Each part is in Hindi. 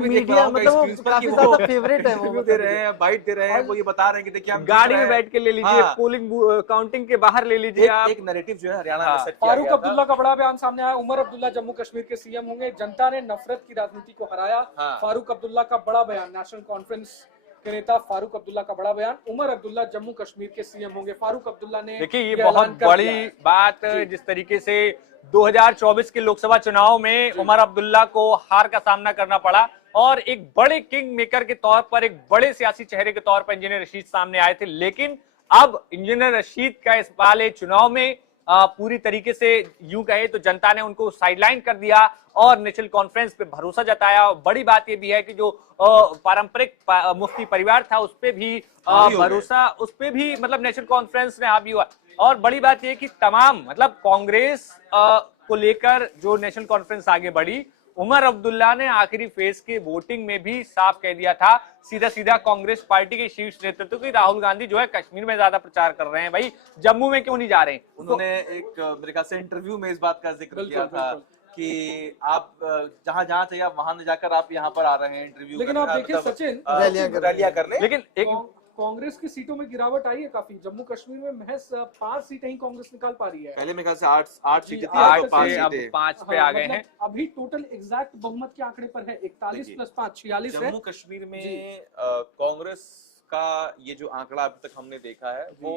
मीडिया मतलब वो काफी ज्यादा फेवरेट है, वो दे रहे हैं, बाइट दे रहे हैं, वो ये बता रहे हैं कि देखिए हम गाड़ी में बैठ के ले लीजिए, हाँ। पोलिंग काउंटिंग के बाहर ले लीजिए आप। एक नैरेटिव जो है हरियाणा हाँ। में सेट किया फारूक गया अब्दुल्ला था। का बड़ा बयान सामने आया। उमर अब्दुल्ला जम्मू कश्मीर के सीएम होंगे, जनता ने नफरत की राजनीति को हराया। हाँ। फारूक अब्दुल्ला का बड़ा बयान, नेशनल कॉन्फ्रेंस के नेता फारूक अब्दुल्ला का बड़ा बयान, उमर अब्दुल्ला जम्मू कश्मीर के सीएम होंगे। फारूक अब्दुल्ला ने देखिए ये ऐलान बहुत कर बड़ी दिया है। बात, जिस तरीके से 2024 के लोकसभा चुनाव में उमर अब्दुल्ला को हार का सामना करना पड़ा और एक बड़े किंग मेकर के तौर पर, एक बड़े सियासी चेहरे के तौर पर इंजीनियर रशीद सामने आए थे, लेकिन अब इंजीनियर रशीद का इस वाले चुनाव में पूरी तरीके से यूं कहे तो जनता ने उनको साइडलाइन कर दिया और नेशनल कॉन्फ्रेंस पे भरोसा जताया। बड़ी बात ये भी है कि जो पारंपरिक मुफ्ती परिवार था उस पे भी भरोसा, उस पे भी मतलब नेशनल कॉन्फ्रेंस ने हावी हुआ। और बड़ी बात ये कि तमाम मतलब कांग्रेस को लेकर जो नेशनल कॉन्फ्रेंस आगे बढ़ी, उमर अब्दुल्ला ने आखिरी फेज के वोटिंग में भी साफ कह दिया था सीधा सीधा कांग्रेस पार्टी के शीर्ष नेतृत्व की राहुल गांधी जो है कश्मीर में ज्यादा प्रचार कर रहे हैं, भाई जम्मू में क्यों नहीं जा रहे हैं। उन्होंने एक मेरे ख्याल से इंटरव्यू में इस बात का जिक्र किया था कि आप जहां जहां चाहिए आप वहां न जाकर आप यहाँ पर आ रहे हैं इंटरव्यू। लेकिन आप देखिए सचिन, रैलियां करने, लेकिन एक कांग्रेस की सीटों में गिरावट आई है काफी। जम्मू कश्मीर में महज 5 सीटें ही कांग्रेस निकाल पा रही है। पहले मेरे ख्याल से 8 सीटें थी, 8 अब 5 से अब सीटें। 5 पे आ गए मतलब हैं। अभी टोटल एग्जैक्ट बहुमत के आंकड़े पर है 41 + 5 46 है। जम्मू कश्मीर में कांग्रेस का ये जो आंकड़ा अभी तक हमने देखा है वो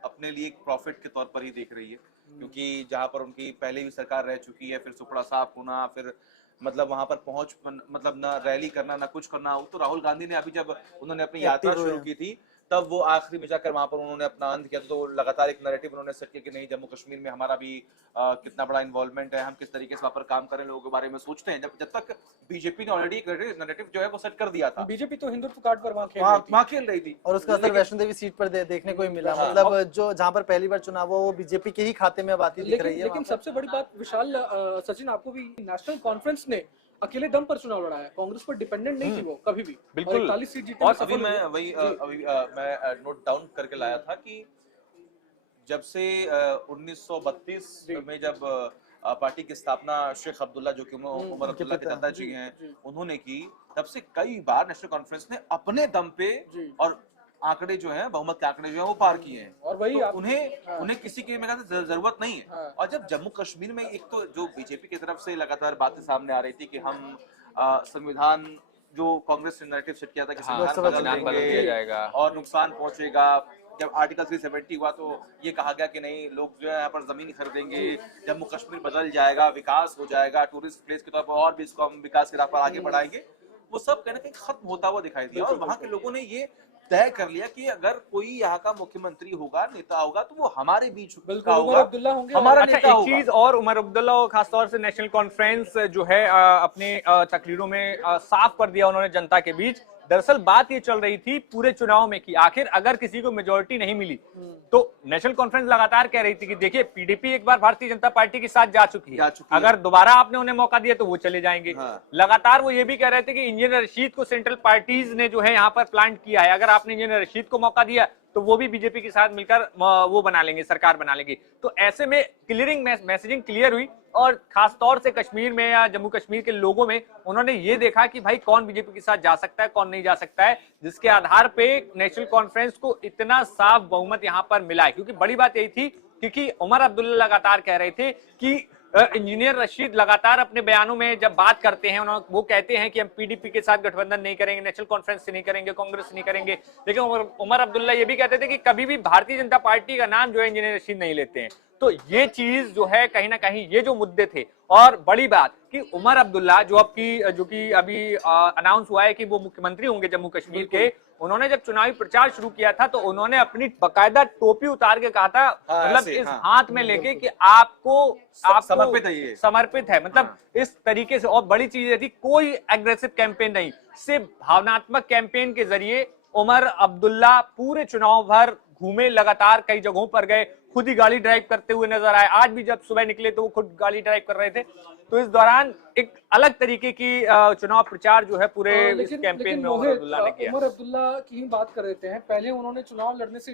अपने लिए एक प्रॉफिट के तौर पर ही देख रही है, क्योंकि जहां पर उनकी पहले भी सरकार रह चुकी है, फिर सुपड़ा साफ होना, फिर मतलब वहां पर पहुंच मतलब ना रैली करना ना कुछ करना। तो राहुल गांधी ने अभी जब उन्होंने अपनी यात्रा शुरू की थी तब वो आखिरी में जाकर वहां पर उन्होंने अपना अंत किया, तो लगातार एक नैरेटिव उन्होंने सेट किया कि नहीं जम्मू कश्मीर में हमारा भी कितना बड़ा इन्वॉल्वमेंट है, हम किस तरीके से वहां पर काम करें, लोगों के बारे में सोचते हैं। जब तक बीजेपी ने ऑलरेडी एक नैरेटिव जो है वो सेट कर दिया था। बीजेपी तो हिंदुत्व कार्ड पर वहां खेल रही थी और उसका असर वैष्णो देवी सीट पर देखने को ही मिला। मतलब जो जहां पर पहली बार चुनाव हुआ वो बीजेपी के ही खाते में बात दिख रही है। लेकिन सबसे बड़ी बात विशाल, सचिन आपको भी, नेशनल कॉन्फ्रेंस ने अकेले दम पर चुनाव लड़ाया, कांग्रेस पर डिपेंडेंट नहीं थी वो कभी भी। बिल्कुल। 41 सीट जीतने और में अभी सफल मैं हुए। वही मैं नोट डाउन करके लाया था कि जब से 1932 में जब पार्टी की स्थापना शेख अब्दुल्ला जो कि उमर अब्दुल्ला के दादाजी हैं उन्होंने की, तब से कई बार नेशनल कॉन्फ्रेंस ने अपने दम पे और आंकड़े जो हैं, बहुमत के आंकड़े जो हैं वो पार किए हैं। और वही तो आप, उन्हें किसी की मेरे ख्याल से जरूरत नहीं है। और जब जम्मू कश्मीर में एक तो जो बीजेपी की तरफ से लगातार बातें सामने आ रही थी कि हम संविधान जो कांग्रेस ने नैरेटिव सेट किया था कि संविधान बदल दिया जाएगा और नुकसान पहुंचेगा। जब आर्टिकल 370 हुआ तो ये कहा गया कि नहीं लोग जो है यहाँ पर जमीन खरीदेंगे, जम्मू कश्मीर बदल जाएगा, विकास हो जाएगा, टूरिस्ट प्लेस के तौर पर और भी इसको हम विकास के राह पर आगे बढ़ाएंगे। वो सब कहना कहीं खत्म होता हुआ दिखाई दिया और वहां के लोगों ने ये तय कर लिया कि अगर कोई यहाँ का मुख्यमंत्री होगा, नेता होगा, तो वो हमारे बीच का होगा, उमर अब्दुल्ला होंगे। हमारा अच्छा, नेता एक होगा। चीज और, उमर अब्दुल्ला और खासतौर से नेशनल कॉन्फ्रेंस जो है अपने तकरीरों में साफ कर दिया उन्होंने जनता के बीच। दरअसल बात ये चल रही थी पूरे चुनाव में कि आखिर अगर किसी को मेजोरिटी नहीं मिली तो नेशनल कॉन्फ्रेंस लगातार कह रही थी कि देखिए पीडीपी एक बार भारतीय जनता पार्टी के साथ जा चुकी है, अगर दोबारा आपने उन्हें मौका दिया तो वो चले जाएंगे। लगातार वो ये भी कह रहे थे कि इंजीनियर रशीद को सेंट्रल पार्टीज ने जो है यहाँ पर प्लांट किया है, अगर आपने इंजीनियर रशीद को मौका दिया तो वो भी बीजेपी के साथ मिलकर वो बना लेंगे, सरकार बना लेंगे। तो ऐसे में क्लियरिंग मैसेजिंग क्लियर हुई और खास तौर से कश्मीर में या जम्मू कश्मीर के लोगों में उन्होंने ये देखा कि भाई कौन बीजेपी के साथ जा सकता है, कौन नहीं जा सकता है, जिसके आधार पे नेशनल कॉन्फ्रेंस को इतना साफ बहुमत यहाँ पर मिला है। क्योंकि बड़ी बात यही थी क्योंकि उमर अब्दुल्ला लगातार कह रहे थे कि इंजीनियर रशीद लगातार अपने बयानों में जब बात करते हैं वो कहते हैं कि हम पीडीपी के साथ गठबंधन नहीं करेंगे, नेशनल कॉन्फ्रेंस से नहीं करेंगे, कांग्रेस से नहीं करेंगे। लेकिन उमर अब्दुल्ला ये भी कहते थे कि कभी भी भारतीय जनता पार्टी का नाम जो है इंजीनियर रशीद नहीं लेते हैं। तो ये चीज जो है कहीं ना कहीं ये जो मुद्दे थे, और बड़ी बात कि उमर अब्दुल्ला जो कि अभी अनाउंस हुआ है कि वो मुख्यमंत्री होंगे जम्मू कश्मीर के, उन्होंने जब चुनावी प्रचार शुरू किया था तो उन्होंने अपनी बकायदा टोपी उतार के कहा था, मतलब इस हाथ में लेके कि आपको समर्पित है, मतलब इस तरीके से। और बड़ी चीज ये थी कोई एग्रेसिव कैंपेन नहीं, सिर्फ भावनात्मक कैंपेन के जरिए उमर अब्दुल्ला पूरे चुनाव भर घूमे, लगातार कई जगहों पर गए, खुद ही गाड़ी ड्राइव करते हुए नजर आए। आज भी जब सुबह निकले तो वो खुद गाड़ी ड्राइव कर रहे थे। तो इस दौरान एक अलग तरीके की चुनाव प्रचार जो है पूरे इस कैंपेन में उमर अब्दुल्ला ने किया। उमर अब्दुल्ला की ही बात कर रहे हैं, पहले उन्होंने चुनाव लड़ने से